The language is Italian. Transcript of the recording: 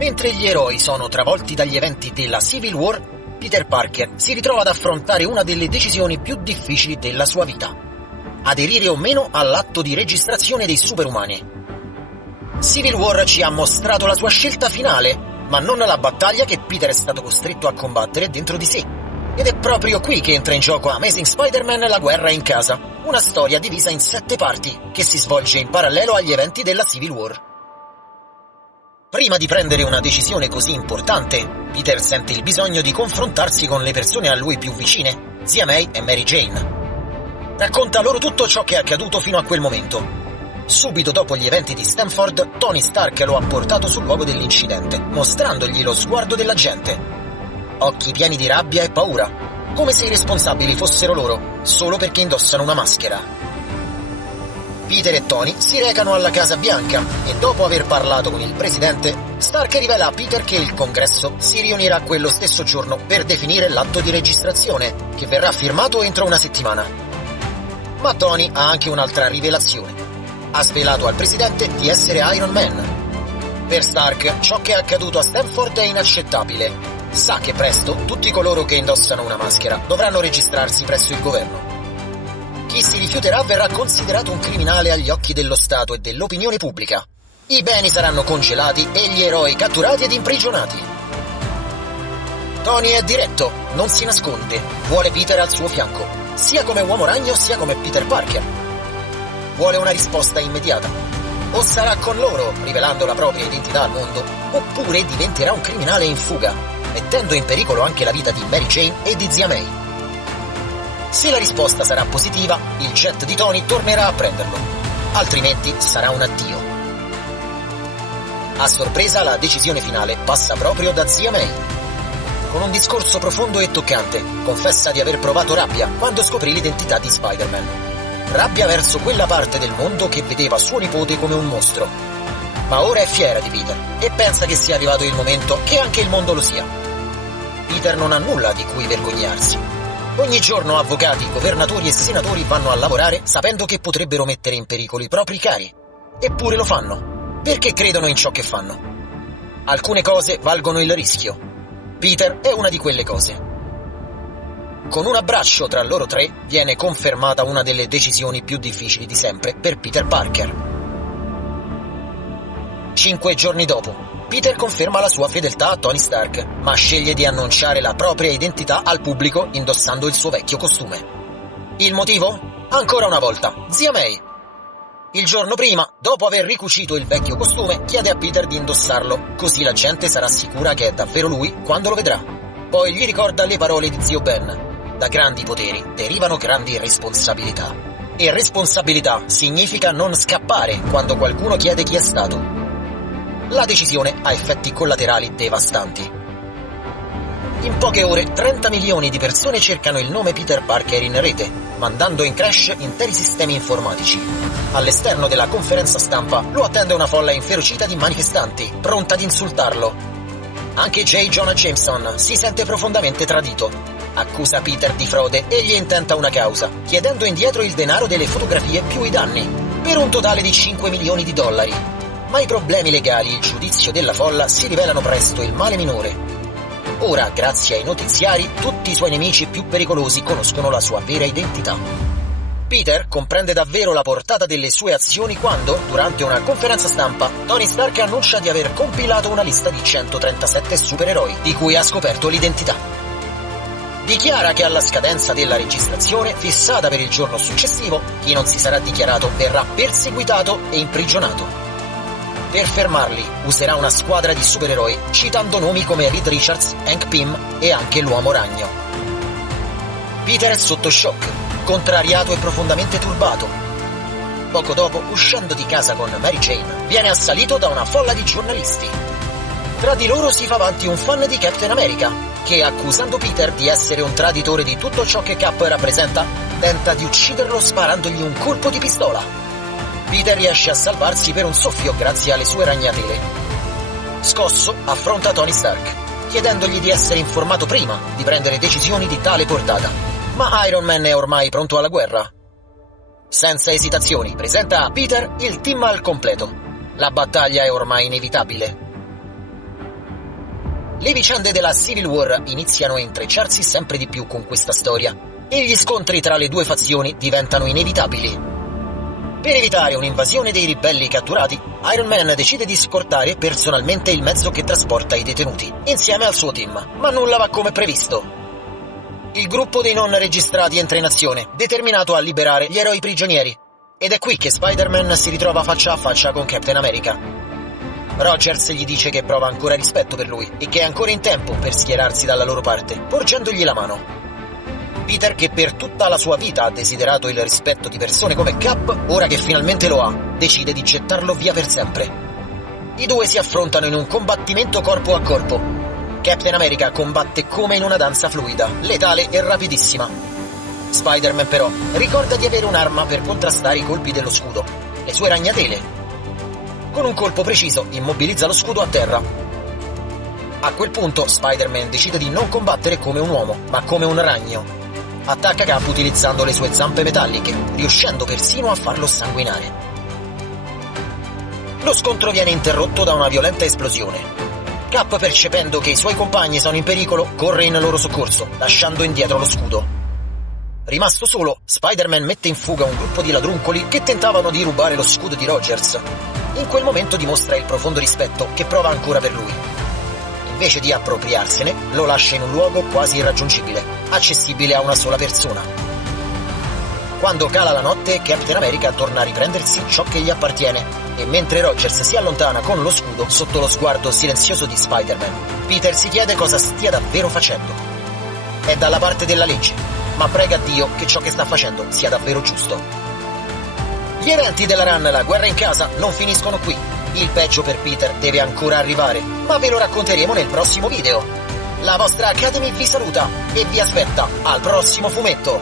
Mentre gli eroi sono travolti dagli eventi della Civil War, Peter Parker si ritrova ad affrontare una delle decisioni più difficili della sua vita: aderire o meno all'atto di registrazione dei superumani. Civil War ci ha mostrato la sua scelta finale, ma non la battaglia che Peter è stato costretto a combattere dentro di sé. Ed è proprio qui che entra in gioco Amazing Spider-Man La guerra in casa, una storia divisa in 7 parti, che si svolge in parallelo agli eventi della Civil War. Prima di prendere una decisione così importante, Peter sente il bisogno di confrontarsi con le persone a lui più vicine, zia May e Mary Jane. Racconta loro tutto ciò che è accaduto fino a quel momento. Subito dopo gli eventi di Stamford, Tony Stark lo ha portato sul luogo dell'incidente, mostrandogli lo sguardo della gente. Occhi pieni di rabbia e paura, come se i responsabili fossero loro, solo perché indossano una maschera. Peter e Tony si recano alla Casa Bianca e dopo aver parlato con il presidente, Stark rivela a Peter che il congresso si riunirà quello stesso giorno per definire l'atto di registrazione, che verrà firmato entro una settimana. Ma Tony ha anche un'altra rivelazione. Ha svelato al presidente di essere Iron Man. Per Stark, ciò che è accaduto a Stamford è inaccettabile. Sa che presto tutti coloro che indossano una maschera dovranno registrarsi presso il governo. Chi si rifiuterà verrà considerato un criminale agli occhi dello Stato e dell'opinione pubblica. I beni saranno congelati e gli eroi catturati ed imprigionati. Tony è diretto, non si nasconde, vuole Peter al suo fianco, sia come Uomo Ragno sia come Peter Parker. Vuole una risposta immediata. O sarà con loro, rivelando la propria identità al mondo, oppure diventerà un criminale in fuga, mettendo in pericolo anche la vita di Mary Jane e di zia May. Se la risposta sarà positiva, il jet di Tony tornerà a prenderlo, altrimenti sarà un addio. A sorpresa, la decisione finale passa proprio da zia May. Con un discorso profondo e toccante, confessa di aver provato rabbia quando scoprì l'identità di Spider-Man. Rabbia verso quella parte del mondo che vedeva suo nipote come un mostro. Ma ora è fiera di Peter e pensa che sia arrivato il momento che anche il mondo lo sia. Peter non ha nulla di cui vergognarsi. Ogni giorno avvocati, governatori e senatori vanno a lavorare sapendo che potrebbero mettere in pericolo i propri cari. Eppure lo fanno, perché credono in ciò che fanno. Alcune cose valgono il rischio. Peter è una di quelle cose. Con un abbraccio tra loro tre viene confermata una delle decisioni più difficili di sempre per Peter Parker. 5 giorni dopo, Peter conferma la sua fedeltà a Tony Stark, ma sceglie di annunciare la propria identità al pubblico indossando il suo vecchio costume. Il motivo? Ancora una volta, zia May. Il giorno prima, dopo aver ricucito il vecchio costume, chiede a Peter di indossarlo, così la gente sarà sicura che è davvero lui quando lo vedrà. Poi gli ricorda le parole di zio Ben. Da grandi poteri derivano grandi responsabilità. E responsabilità significa non scappare quando qualcuno chiede chi è stato. La decisione ha effetti collaterali devastanti. In poche ore 30 milioni di persone cercano il nome Peter Parker in rete, mandando in crash interi sistemi informatici. All'esterno della conferenza stampa lo attende una folla inferocita di manifestanti, pronta ad insultarlo. Anche J. Jonah Jameson si sente profondamente tradito. Accusa Peter di frode e gli intenta una causa, chiedendo indietro il denaro delle fotografie più i danni, per un totale di 5 milioni di dollari. Ma i problemi legali e il giudizio della folla si rivelano presto il male minore. Ora, grazie ai notiziari, tutti i suoi nemici più pericolosi conoscono la sua vera identità. Peter comprende davvero la portata delle sue azioni quando, durante una conferenza stampa, Tony Stark annuncia di aver compilato una lista di 137 supereroi, di cui ha scoperto l'identità. Dichiara che alla scadenza della registrazione, fissata per il giorno successivo, chi non si sarà dichiarato verrà perseguitato e imprigionato. Per fermarli userà una squadra di supereroi citando nomi come Reed Richards, Hank Pym e anche l'Uomo Ragno. Peter è sotto shock, contrariato e profondamente turbato. Poco dopo, uscendo di casa con Mary Jane, viene assalito da una folla di giornalisti. Tra di loro si fa avanti un fan di Captain America, che accusando Peter di essere un traditore di tutto ciò che Cap rappresenta, tenta di ucciderlo sparandogli un colpo di pistola. Peter riesce a salvarsi per un soffio grazie alle sue ragnatele. Scosso, affronta Tony Stark, chiedendogli di essere informato prima di prendere decisioni di tale portata. Ma Iron Man è ormai pronto alla guerra. Senza esitazioni, presenta a Peter il team al completo. La battaglia è ormai inevitabile. Le vicende della Civil War iniziano a intrecciarsi sempre di più con questa storia, e gli scontri tra le due fazioni diventano inevitabili. Per evitare un'invasione dei ribelli catturati, Iron Man decide di scortare personalmente il mezzo che trasporta i detenuti, insieme al suo team, ma nulla va come previsto. Il gruppo dei non registrati entra in azione, determinato a liberare gli eroi prigionieri, ed è qui che Spider-Man si ritrova faccia a faccia con Captain America. Rogers gli dice che prova ancora rispetto per lui e che è ancora in tempo per schierarsi dalla loro parte, porgendogli la mano. Peter, che per tutta la sua vita ha desiderato il rispetto di persone come Cap, ora che finalmente lo ha, decide di gettarlo via per sempre. I due si affrontano in un combattimento corpo a corpo. Captain America combatte come in una danza fluida, letale e rapidissima. Spider-Man però ricorda di avere un'arma per contrastare i colpi dello scudo, le sue ragnatele. Con un colpo preciso immobilizza lo scudo a terra. A quel punto Spider-Man decide di non combattere come un uomo, ma come un ragno. Attacca Cap utilizzando le sue zampe metalliche, riuscendo persino a farlo sanguinare. Lo scontro viene interrotto da una violenta esplosione. Cap, percependo che i suoi compagni sono in pericolo, corre in loro soccorso, lasciando indietro lo scudo. Rimasto solo, Spider-Man mette in fuga un gruppo di ladruncoli che tentavano di rubare lo scudo di Rogers. In quel momento dimostra il profondo rispetto che prova ancora per lui. Invece di appropriarsene, lo lascia in un luogo quasi irraggiungibile, accessibile a una sola persona. Quando cala la notte, Captain America torna a riprendersi ciò che gli appartiene, e mentre Rogers si allontana con lo scudo sotto lo sguardo silenzioso di Spider-Man, Peter si chiede cosa stia davvero facendo. È dalla parte della legge, ma prega Dio che ciò che sta facendo sia davvero giusto. Gli eventi della run La guerra in casa non finiscono qui. Il peggio per Peter deve ancora arrivare, ma ve lo racconteremo nel prossimo video. La vostra Academy vi saluta e vi aspetta al prossimo fumetto.